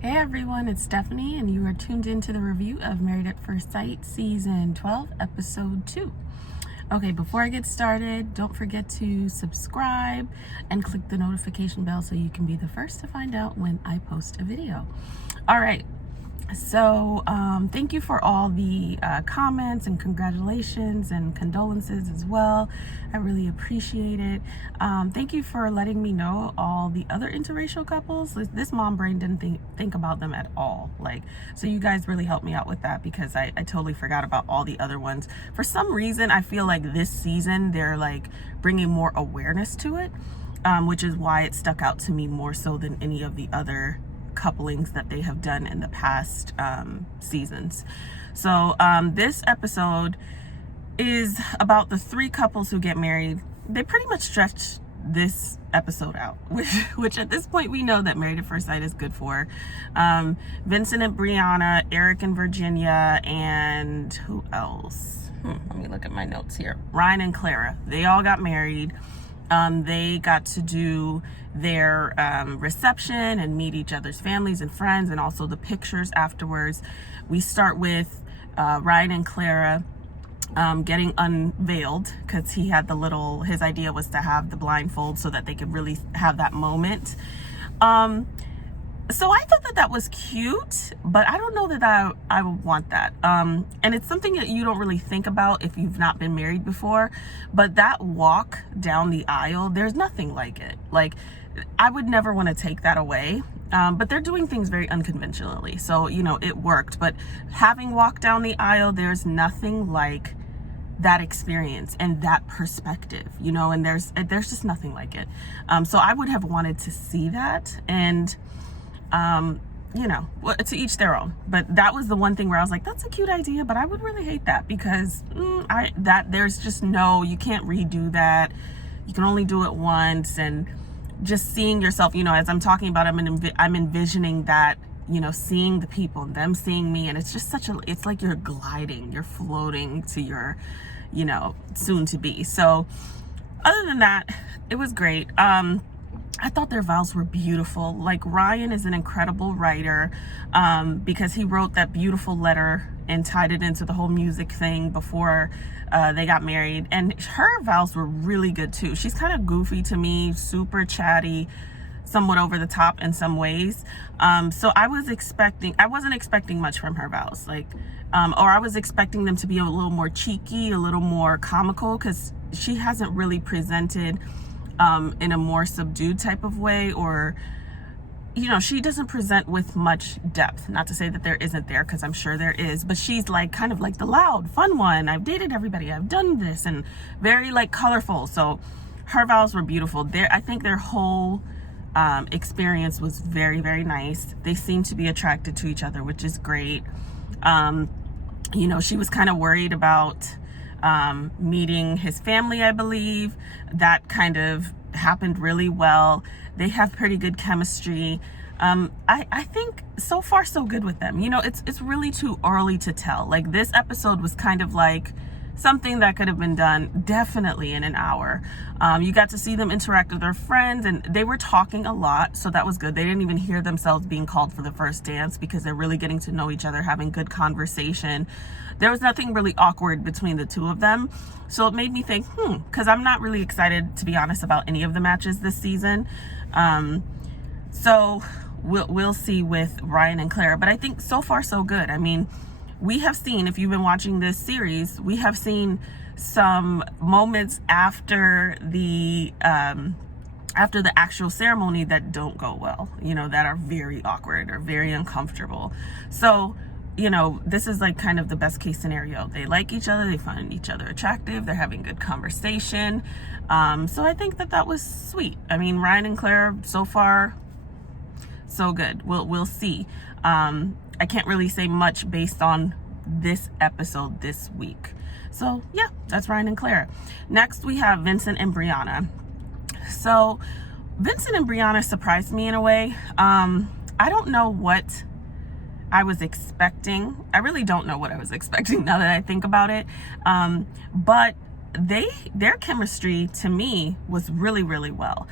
Hey everyone, it's Stephanie, and you are tuned into the review of Married at First Sight, Season 12, Episode 2. Okay, before I get started, don't forget to subscribe and click the notification bell so you can be the first to find out when I post a video. All right. So thank you for all the comments and congratulations and condolences as well. I really appreciate it. Thank you for letting me know all the other interracial couples. This mom brain didn't think about them at all. So you guys really helped me out with that, because I totally forgot about all the other ones. For some reason, I feel like this season they're bringing more awareness to it, which is why it stuck out to me more so than any of the other couplings that they have done in the past seasons. So this episode is about the three couples who get married. They pretty much stretched this episode out, which at this point we know that Married at First Sight is good for. Vincent and Brianna, Eric and Virginia, and who else? Let me look at my notes here. Ryan and Clara. They all got married. They got to do their reception and meet each other's families and friends, and also the pictures afterwards. We start with Ryan and Clara getting unveiled, because he had his idea was to have the blindfold so that they could really have that moment. So I thought that was cute, but I don't know that I would want that. And it's something that you don't really think about if you've not been married before. But that walk down the aisle, there's nothing like it. I would never want to take that away. But they're doing things very unconventionally. So, it worked. But having walked down the aisle, there's nothing like that experience and that perspective, and there's just nothing like it. So I would have wanted to see that, and to each their own. But that was the one thing where I was like, that's a cute idea, but I would really hate that, because there's just you can't redo that. You can only do it once. And just seeing yourself, as I'm talking about, I'm envisioning that, seeing the people, them seeing me, and it's just it's like you're gliding, you're floating to your, soon to be. So other than that, it was great. I thought their vows were beautiful. Ryan is an incredible writer, because he wrote that beautiful letter and tied it into the whole music thing before they got married. And her vows were really good too. She's kind of goofy to me, super chatty, somewhat over the top in some ways. So I wasn't expecting much from her vows. Or I was expecting them to be a little more cheeky, a little more comical, because she hasn't really presented in a more subdued type of way, or she doesn't present with much depth. Not to say that there isn't there, because I'm sure there is, but she's kind of like the loud fun one. I've dated everybody, I've done this, and very colorful. So her vows were beautiful. I think their whole experience was very, very nice. They seem to be attracted to each other, which is great. She was kind of worried about meeting his family, I believe. That kind of happened really well. They have pretty good chemistry. I think so far so good with them. It's really too early to tell. This episode was kind of something that could have been done definitely in an hour. You got to see them interact with their friends, and they were talking a lot, so that was good. They didn't even hear themselves being called for the first dance, because they're really getting to know each other, having good conversation. There was nothing really awkward between the two of them. So it made me think, because I'm not really excited, to be honest, about any of the matches this season. So we'll see with Ryan and Clara. But I think so far so good. I mean, we have seen, if you've been watching this series, we have seen some moments after the actual ceremony that don't go well, that are very awkward or very uncomfortable. So, this is kind of the best case scenario. They like each other, they find each other attractive, they're having good conversation. So I think that was sweet. I mean, Ryan and Clara, so far, so good. We'll see. I can't really say much based on this episode this week. So yeah, that's Ryan and Clara. Next, we have Vincent and Brianna. So Vincent and Brianna surprised me in a way. I don't know what I was expecting. I really don't know what I was expecting now that I think about it. But their chemistry to me was really, really well.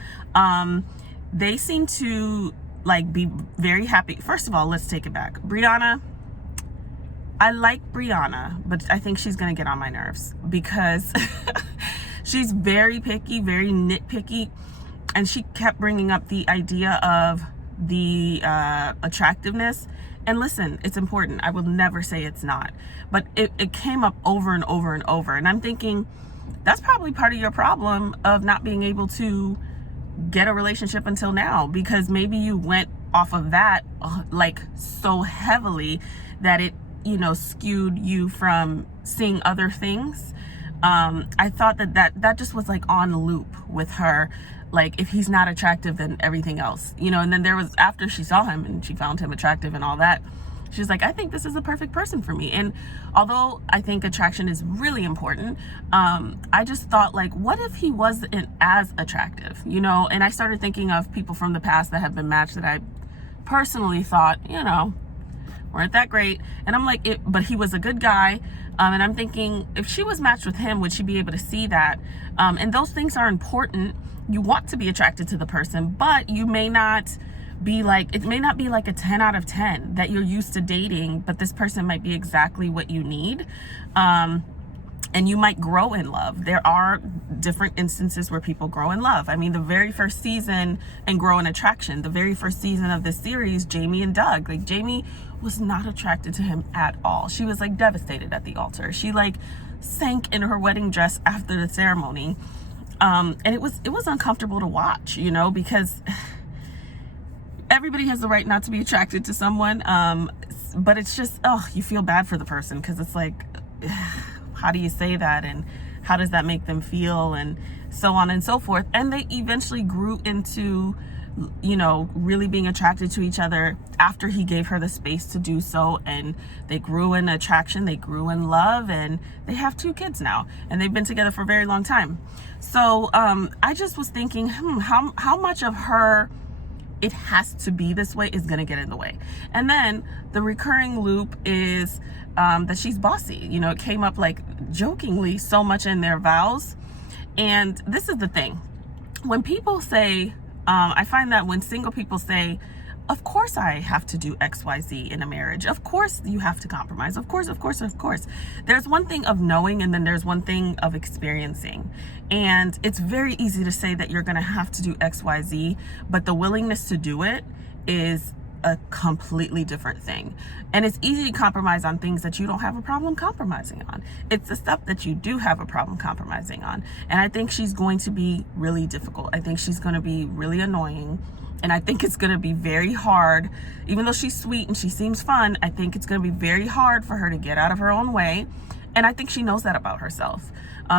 They seem to like be very happy. First of all, let's take it back. Brianna, I like Brianna, but I think she's going to get on my nerves because she's very picky, very nitpicky. And she kept bringing up the idea of the attractiveness. And listen, it's important. I will never say it's not. But it came up over and over and over. And I'm thinking, that's probably part of your problem of not being able to get a relationship until now. Because maybe you went off of that like so heavily that it, you know, skewed you from seeing other things. I thought that just was like on loop with her. Like, if he's not attractive, then everything else, you know. And then there was, after she saw him and she found him attractive and all that, she's like, I think this is the perfect person for me. And although I think attraction is really important, I just thought, like, what if he wasn't as attractive, you know? And I started thinking of people from the past that have been matched that I personally thought, you know, weren't that great. And I'm like, but he was a good guy. And I'm thinking, if she was matched with him, would she be able to see that? And those things are important. You want to be attracted to the person, but you may not be like, it may not be like a 10 out of 10 that you're used to dating, but this person might be exactly what you need. And you might grow in love. There are different instances where people grow in love. I mean, the very first season, and grow in attraction, the very first season of this series, Jamie and Doug, like, Jamie was not attracted to him at all. She was like devastated at the altar. She like sank in her wedding dress after the ceremony. And it was uncomfortable to watch, you know, because everybody has the right not to be attracted to someone. But it's just, you feel bad for the person, because it's like, how do you say that, and how does that make them feel, and so on and so forth. And they eventually grew into, you know, really being attracted to each other after he gave her the space to do so. And they grew in attraction, they grew in love, and they have 2 kids now, and they've been together for a very long time. So I just was thinking, how much of her it has to be this way is going to get in the way. And then the recurring loop is that she's bossy. You know, it came up like jokingly so much in their vows. And this is the thing. When people say, I find that when single people say, of course I have to do XYZ in a marriage. Of course you have to compromise. Of course, of course, of course. There's one thing of knowing, and then there's one thing of experiencing. And it's very easy to say that you're going to have to do XYZ, but the willingness to do it is a completely different thing. And it's easy to compromise on things that you don't have a problem compromising on. It's the stuff that you do have a problem compromising on. And I think she's going to be really difficult. I think she's going to be really annoying. And I think it's going to be very hard, even though she's sweet and she seems fun, I think it's going to be very hard for her to get out of her own way. And I think she knows that about herself.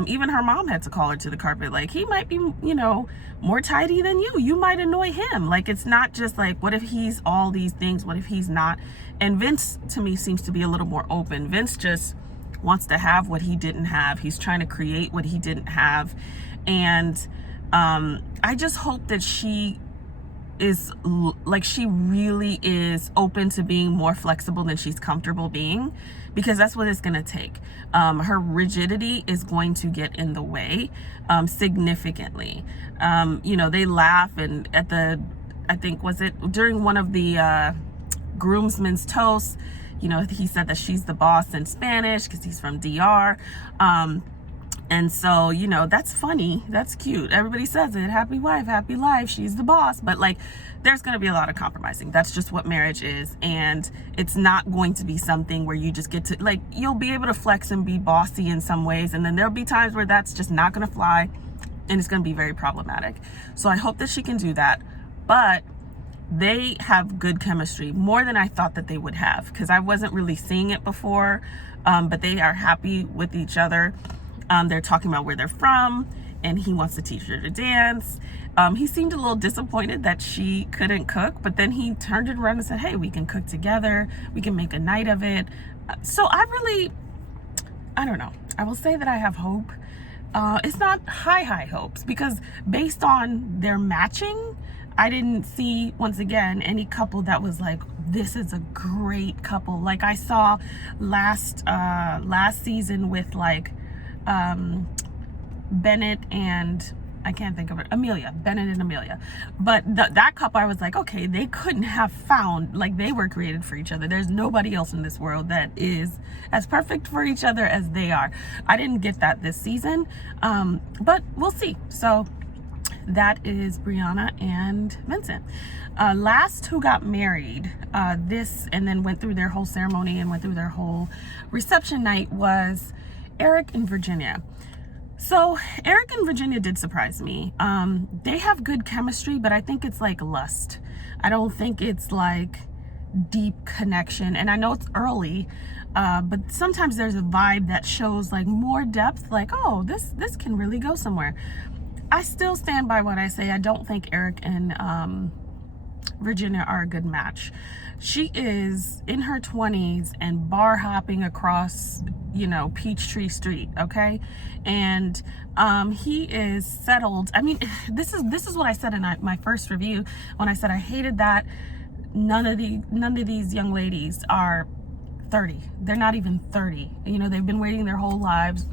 Even her mom had to call her to the carpet. Like, he might be, you know, more tidy than you. You might annoy him. Like, it's not just like, what if he's all these things? What if he's not? And Vince, to me, seems to be a little more open. Vince just wants to have what he didn't have. He's trying to create what he didn't have. And I just hope that she is like, she really is open to being more flexible than she's comfortable being, because that's what it's going to take. Her rigidity is going to get in the way significantly. You know, they laugh, and at the, I think, was it during one of the groomsmen's toasts, you know, he said that she's the boss in Spanish because he's from DR. And so, you know, that's funny. That's cute. Everybody says it. Happy wife, happy life. She's the boss. But like, there's going to be a lot of compromising. That's just what marriage is. And it's not going to be something where you just get to, like, you'll be able to flex and be bossy in some ways. And then there'll be times where that's just not going to fly. And it's going to be very problematic. So I hope that she can do that. But they have good chemistry, more than I thought that they would have, because I wasn't really seeing it before. But they are happy with each other. They're talking about where they're from, and he wants to teach her to dance. He seemed a little disappointed that she couldn't cook, but then he turned it around and said, hey, we can cook together. We can make a night of it. So I don't know. I will say that I have hope. It's not high hopes, because based on their matching, I didn't see, once again, any couple that was like, this is a great couple. Like I saw last season with like, Bennett and I can't think of it. Amelia, Bennett and Amelia. But that couple, I was like, okay, they couldn't have found, like, they were created for each other. There's nobody else in this world that is as perfect for each other as they are. I didn't get that this season, but we'll see. So that is Brianna and Vincent. Last who got married and then went through their whole ceremony and went through their whole reception night was Eric and Virginia. So Eric and Virginia did surprise me. They have good chemistry, but I think it's like lust. I don't think it's like deep connection. And I know it's early, but sometimes there's a vibe that shows like more depth, like, oh, this can really go somewhere. I still stand by what I say. I don't think Eric and Virginia are a good match. She is in her 20s and bar hopping across, Peachtree Street, okay? And he is settled. I mean, this is what I said in my first review when I said I hated that none of these young ladies are 30. They're not even 30. They've been waiting their whole lives.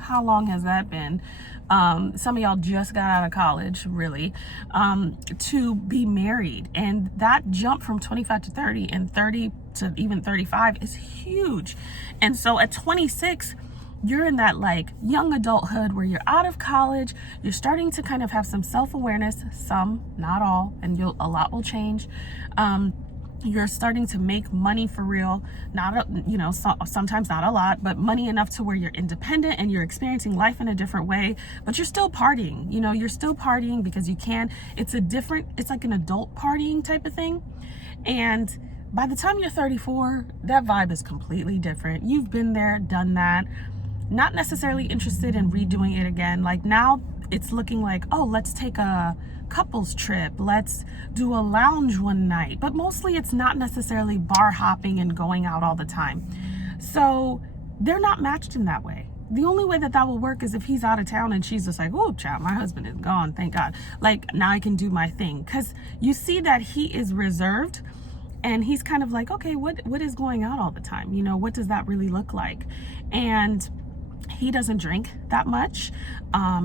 How long has that been? Some of y'all just got out of college, really, to be married. And that jump from 25 to 30 and 30 to even 35 is huge. And so at 26, you're in that like young adulthood where you're out of college, you're starting to kind of have some self-awareness, some, not all, and a lot will change. You're starting to make money for real, sometimes not a lot, but money enough to where you're independent and you're experiencing life in a different way, but you're still partying. You're still partying because you can. It's like an adult partying type of thing. And by the time you're 34, that vibe is completely different. You've been there, done that, not necessarily interested in redoing it again. Like now it's looking like, oh, let's take a couples trip, let's do a lounge one night, but mostly it's not necessarily bar hopping and going out all the time. So they're not matched in that way. The only way that will work is if he's out of town and she's just like, oh child, my husband is gone, thank God, like now I can do my thing. Because you see that he is reserved and he's kind of like, okay, what is going out all the time? What does that really look like? And he doesn't drink that much.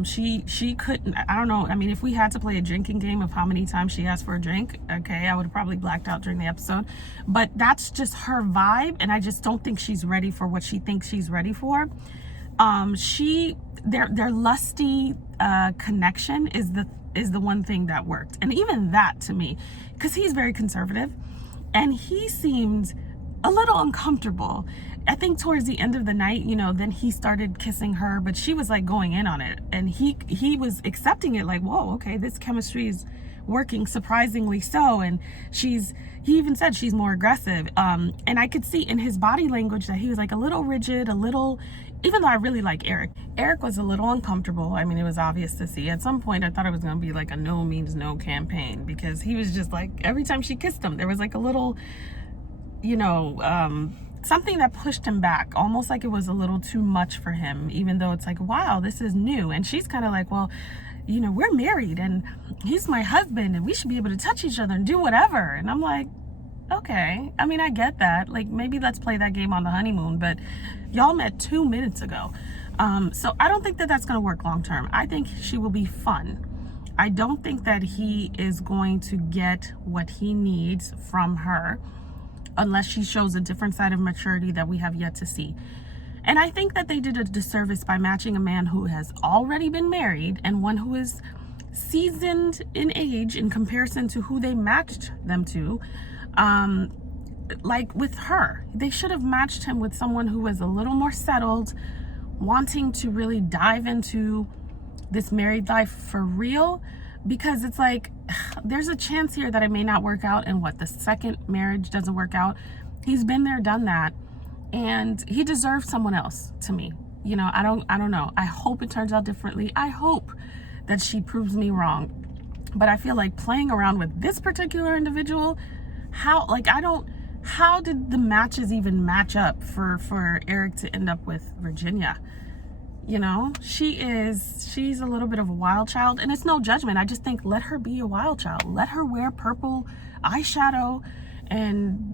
She couldn't, I don't know. I mean, if we had to play a drinking game of how many times she asked for a drink, okay, I would have probably blacked out during the episode. But that's just her vibe, and I just don't think she's ready for what she thinks she's ready for. Their lusty connection is the one thing that worked, and even that to me, because he's very conservative, and he seemed a little uncomfortable. I think towards the end of the night, then he started kissing her, but she was like going in on it, and he was accepting it like, whoa, okay, this chemistry is working, surprisingly so. And he even said she's more aggressive. And I could see in his body language that he was like a little rigid, even though I really like Eric. Eric was a little uncomfortable. I mean, it was obvious to see. At some point, I thought it was going to be like a no means no campaign, because he was just like, every time she kissed him, there was like a little, something that pushed him back, almost like it was a little too much for him, even though it's like, wow, this is new. And she's kind of like, well, we're married and he's my husband and we should be able to touch each other and do whatever. And I'm like, okay, I mean, I get that. Like, maybe let's play that game on the honeymoon, but y'all met 2 minutes ago. So I don't think that that's going to work long term. I think she will be fun. I don't think that he is going to get what he needs from her unless she shows a different side of maturity that we have yet to see. And I think that they did a disservice by matching a man who has already been married and one who is seasoned in age in comparison to who they matched them to. Like with her, they should have matched him with someone who was a little more settled, wanting to really dive into this married life for real, because it's like there's a chance here that it may not work out, and the second marriage doesn't work out. He's been there, done that, and he deserves someone else to me. I don't know. I hope it turns out differently. I hope that she proves me wrong, but I feel like playing around with this particular individual, how did the matches even match up for Eric to end up with Virginia? She's a little bit of a wild child, and it's no judgment. I just think let her be a wild child. Let her wear purple eyeshadow and,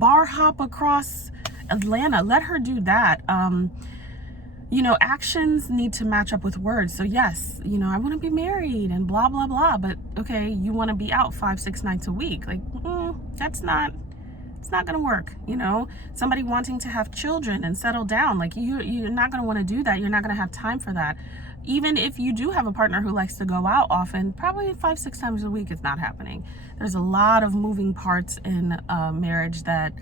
bar hop across Atlanta. Let her do that. actions need to match up with words. So yes, I want to be married and blah, blah, blah. But okay, you want to be out 5-6 nights a week. Like, it's not going to work. Somebody wanting to have children and settle down, like you're not going to want to do that. You're not going to have time for that. Even if you do have a partner who likes to go out often, probably 5-6 times a week, it's not happening. There's a lot of moving parts in a marriage that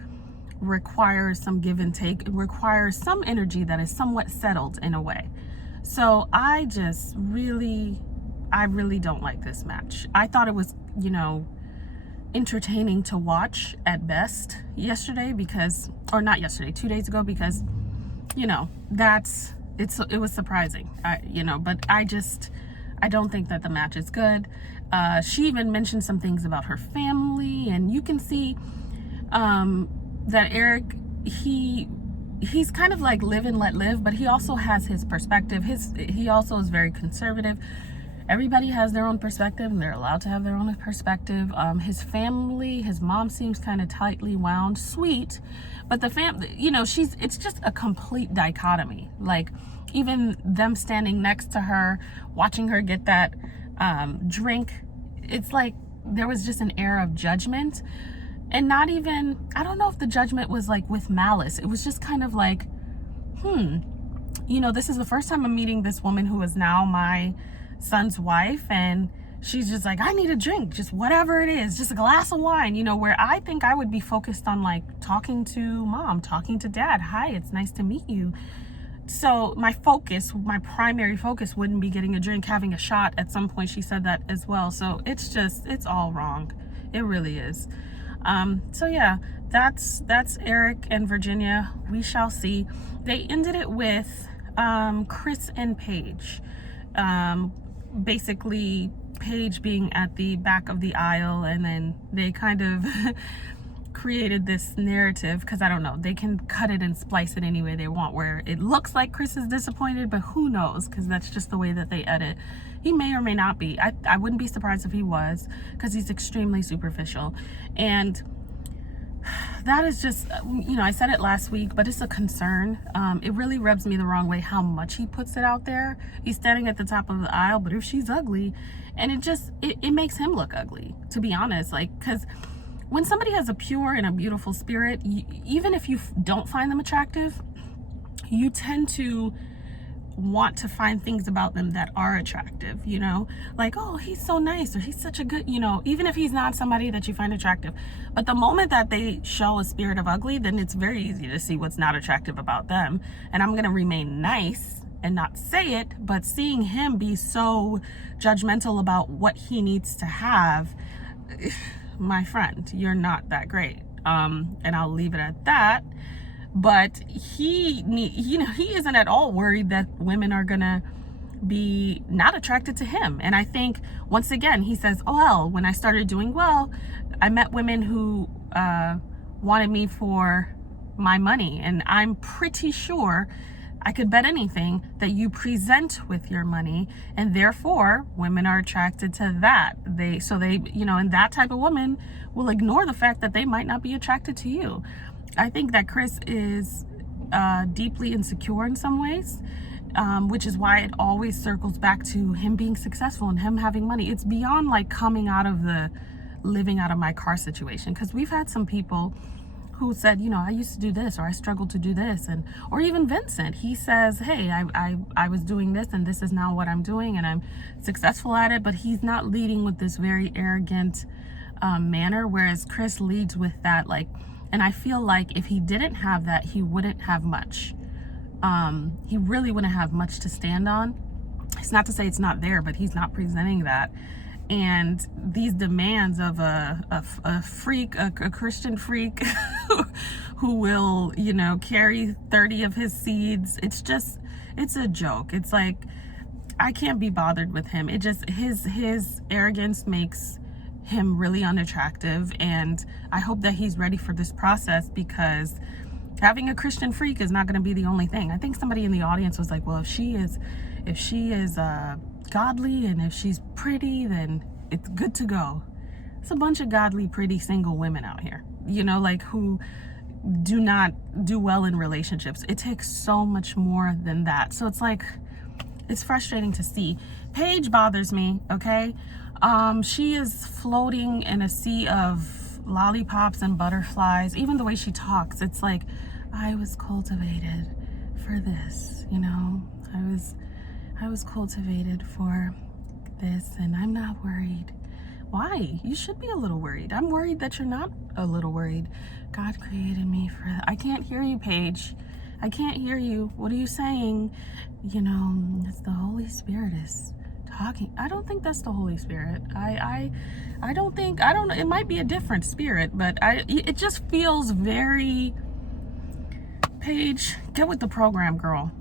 requires some give and take. It requires some energy that is somewhat settled in a way. So I really don't like this match. I thought it was, entertaining to watch at best yesterday or not yesterday, 2 days ago, because, it was surprising, but I don't think that the match is good. She even mentioned some things about her family, and you can see, that Eric, he's kind of like live and let live, but he also has his perspective. He also is very conservative. Everybody has their own perspective, and they're allowed to have their own perspective. His family, his mom seems kind of tightly wound, sweet, but the family, it's just a complete dichotomy. Like, even them standing next to her, watching her get that drink, it's like there was just an air of judgment. And not even, I don't know if the judgment was like with malice. It was just kind of like, this is the first time I'm meeting this woman who is now my son's wife, and she's just like, I need a drink, just whatever it is, just a glass of wine, where I think I would be focused on like talking to mom, talking to dad. Hi, it's nice to meet you. So my primary focus wouldn't be getting a drink, having a shot at some point. She said that as well. So it's all wrong. It really is. So yeah, that's Eric and Virginia. We shall see. They ended it with Chris and Paige. Basically Paige being at the back of the aisle, and then they kind of created this narrative, because I don't know, they can cut it and splice it any way they want, where it looks like Chris is disappointed, but who knows, because that's just the way that they edit. He may or may not be. I wouldn't be surprised if he was, because he's extremely superficial. And that is just, I said it last week, but it's a concern. It really rubs me the wrong way how much he puts it out there. He's standing at the top of the aisle, but if she's ugly, and it makes him look ugly, to be honest. Like, because when somebody has a pure and a beautiful spirit, even if you don't find them attractive, you tend to want to find things about them that are attractive, like, oh, he's so nice, or he's such a good, even if he's not somebody that you find attractive. But the moment that they show a spirit of ugly, then it's very easy to see what's not attractive about them. And I'm going to remain nice and not say it, but seeing him be so judgmental about what he needs to have, my friend, you're not that great. And I'll leave it at that. But he isn't at all worried that women are gonna be not attracted to him. And I think, once again, he says, oh, well, when I started doing well, I met women who wanted me for my money. And I'm pretty sure, I could bet anything, that you present with your money, and therefore women are attracted to that. And that type of woman will ignore the fact that they might not be attracted to you. I think that Chris is deeply insecure in some ways, which is why it always circles back to him being successful and him having money. It's beyond like coming out of the living out of my car situation, because we've had some people who said, I used to do this, or I struggled to do this, or even Vincent, he says, hey, I was doing this, and this is now what I'm doing, and I'm successful at it. But he's not leading with this very arrogant manner, whereas Chris leads with that, like, and I feel like if he didn't have that, he wouldn't have much. He really wouldn't have much to stand on. It's not to say it's not there, but he's not presenting that. And these demands of a freak, a Christian freak who will, carry 30 of his seeds. It's a joke. It's like, I can't be bothered with him. It just, his arrogance makes him really unattractive. And I hope that he's ready for this process, because having a Christian freak is not going to be the only thing. I think somebody in the audience was like, well, if she is godly and if she's pretty, then it's good to go. It's a bunch of godly, pretty single women out here, like, who do not do well in relationships. It takes so much more than that. So it's like, it's frustrating to see. Paige bothers me, okay? She is floating in a sea of lollipops and butterflies. Even the way she talks, it's like, I was cultivated for this, you know? I was cultivated for this, and I'm not worried. Why? You should be a little worried. I'm worried that you're not a little worried. God created me for that. I can't hear you, Paige. I can't hear you. What are you saying? You know, it's the Holy Spirit is talking. I don't think that's the Holy Spirit. I don't think, I don't know. It might be a different spirit, but it just feels very, Paige, get with the program, girl.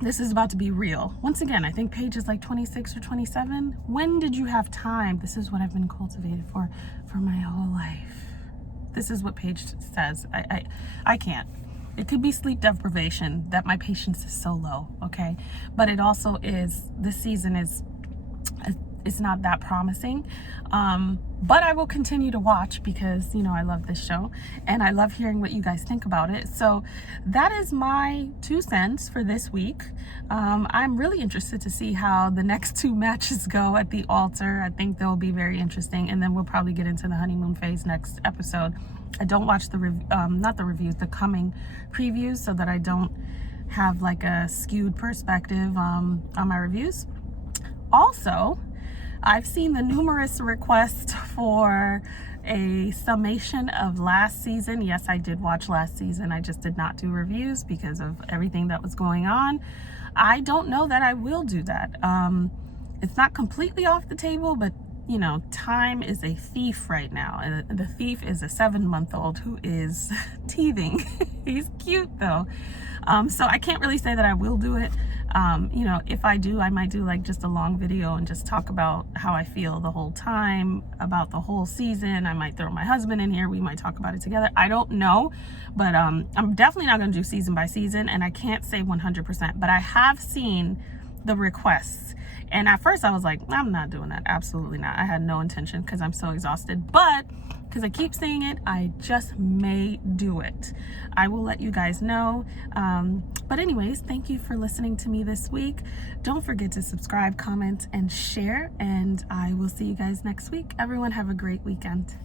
This is about to be real. Once again, I think Paige is like 26 or 27. When did you have time? This is what I've been cultivated for my whole life. This is what Paige says. I can't. It could be sleep deprivation that my patience is so low, okay? But it also is, this season is, it's not that promising. But I will continue to watch because, you know, I love this show and I love hearing what you guys think about it. So that is my 2 cents for this week. I'm really interested to see how the next 2 matches go at the altar. I think they'll be very interesting. And then we'll probably get into the honeymoon phase next episode. I don't watch the, not the reviews, the coming previews, so that I don't have like a skewed perspective on my reviews. Also, I've seen the numerous requests for a summation of last season. Yes, I did watch last season. I just did not do reviews because of everything that was going on. I don't know that I will do that. It's not completely off the table, but you know, time is a thief right now. And the thief is a 7-month-old who is teething. He's cute though. So I can't really say that I will do it. You know, if I do, I might do like just a long video and just talk about how I feel the whole time, about the whole season. I might throw my husband in here. We might talk about it together. I don't know, but I'm definitely not going to do season by season, and I can't say 100%, but I have seen the requests. And at first I was like, I'm not doing that. Absolutely not. I had no intention because I'm so exhausted, but because I keep saying it, I just may do it. I will let you guys know. But anyways, thank you for listening to me this week. Don't forget to subscribe, comment, and share, and I will see you guys next week. Everyone have a great weekend.